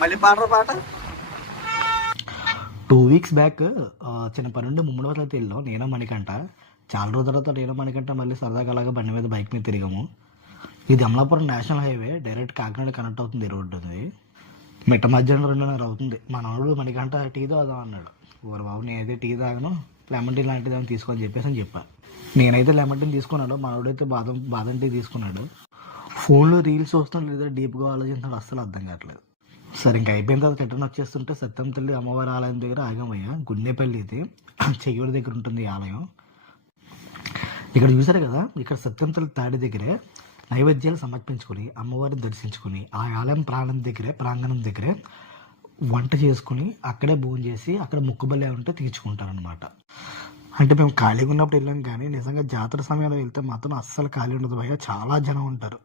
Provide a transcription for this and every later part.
మళ్ళీ పాడరా పాట. 2 weeks బ్యాక్ చిన్న పని నుండి ముమ్మడివరం వెళ్ళాం నేను మణికంట. చాలా రోజుల తర్వాత నేను మణికంట మళ్ళీ సరదాగా అలాగా బండి మీద బైక్ మీద తిరిగాము. ఇది Amalapuram national highway, direct Kakinada connect అవుతుంది. ఈ రోడ్డు ఉంది. మిట్ట మధ్యాహ్నం 2:30 అవుతుంది. మా నాడు మణికంట టీ తాగుదాం అన్నాడు. ఓరు బాబు నేనైతే టీ తాగను, లెమన్ టీ లాంటిది అని తీసుకొని చెప్పేసి అని చెప్పా. నేనైతే లెమన్ టీ తీసుకున్నాడు, మనోడైతే బాదం టీ తీసుకున్నాడు. ఫోన్లో రీల్స్ చూస్తున్నాడు లేదా డీప్గా ఆలోచిస్తున్నాడు, అస్సలు అర్థం కావట్లేదు. సరే ఇంకా అయిపోయిన తర్వాత రిటర్న్ వచ్చేస్తుంటే సత్యం తల్లి అమ్మవారి ఆలయం దగ్గర ఆగమయ్యా. గుండెపల్లి ఇది చెయ్యూరు దగ్గర ఉంటుంది ఈ ఆలయం. ఇక్కడ చూసారు కదా, ఇక్కడ సత్యం తల్లి తాడి దగ్గరే నైవేద్యాలు సమర్పించుకొని అమ్మవారిని దర్శించుకుని ఆ ఆలయం ప్రాంగణం దగ్గరే వంట చేసుకుని అక్కడే భోజనం చేసి అక్కడ మొక్కుబలి ఉంటే తీర్చుకుంటారనమాట. అంటే మేము ఖాళీగా ఉన్నప్పుడు వెళ్ళాం, కానీ నిజంగా జాతర సమయంలో వెళ్తే మాత్రం అస్సలు ఖాళీ ఉండదు భయ్య, చాలా జనం ఉంటారు.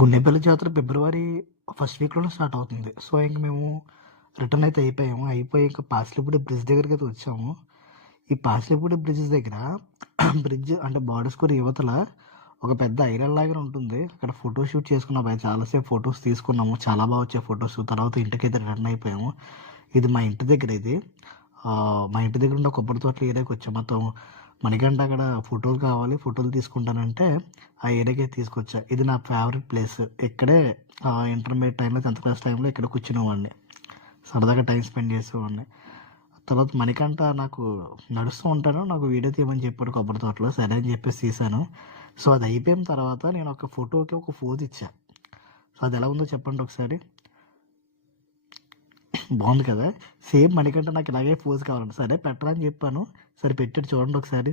గుండెపల్లి జాతర ఫిబ్రవరి ఫస్ట్ వీక్లోనే స్టార్ట్ అవుతుంది. సో ఇంక మేము రిటర్న్ అయితే అయిపోయి ఇంకా పాసిలిపూడి బ్రిడ్జ్ దగ్గరికి అయితే వచ్చాము. ఈ పాసిలిపూడి బ్రిడ్జ్ దగ్గర బ్రిడ్జ్ అంటే బార్డర్స్కూర్ యువతల ఒక పెద్ద ఐరన్ లాగా ఉంటుంది. అక్కడ ఫోటో షూట్ చేసుకున్నాం భయ, చాలాసేపు ఫొటోస్ తీసుకున్నాము, చాలా బాగా వచ్చాయి ఫొటోస్. తర్వాత ఇంటికైతే రిటర్న్ అయిపోయాము. ఇది మా ఇంటి దగ్గర, మా ఇంటి దగ్గర ఉన్న కొబ్బరి తోటల ఏరియాకి వచ్చాము. మొత్తం మనకంటే అక్కడ ఫోటోలు కావాలి, ఫోటోలు తీసుకుంటానంటే ఆ ఏరియాకి తీసుకొచ్చా. ఇది నా ఫేవరెట్ ప్లేస్. ఇక్కడే ఇంటర్మీడియట్ టైంలో 10th క్లాస్ టైంలో ఇక్కడ కూర్చునేవాడిని, సరదాగా టైం స్పెండ్ చేసేవాడిని. తర్వాత మణికంట నాకు నడుస్తూ ఉంటాను, నాకు వీడియో తీయమని చెప్పాడు కొబ్బరి తోటలో. సరే అని చెప్పేసి తీశాను. సో అది అయిపోయిన తర్వాత నేను ఒక ఫోటోకి ఒక పోజ్ ఇచ్చా. సో అది ఎలా ఉందో చెప్పండి ఒకసారి. బాగుంది కదా, సేమ్ మణికంట నాకు ఇలాగే పోజ్ కావాలండి. సరే పెట్టరా అని చెప్పాను. సరే పెట్టాడు, చూడండి ఒకసారి.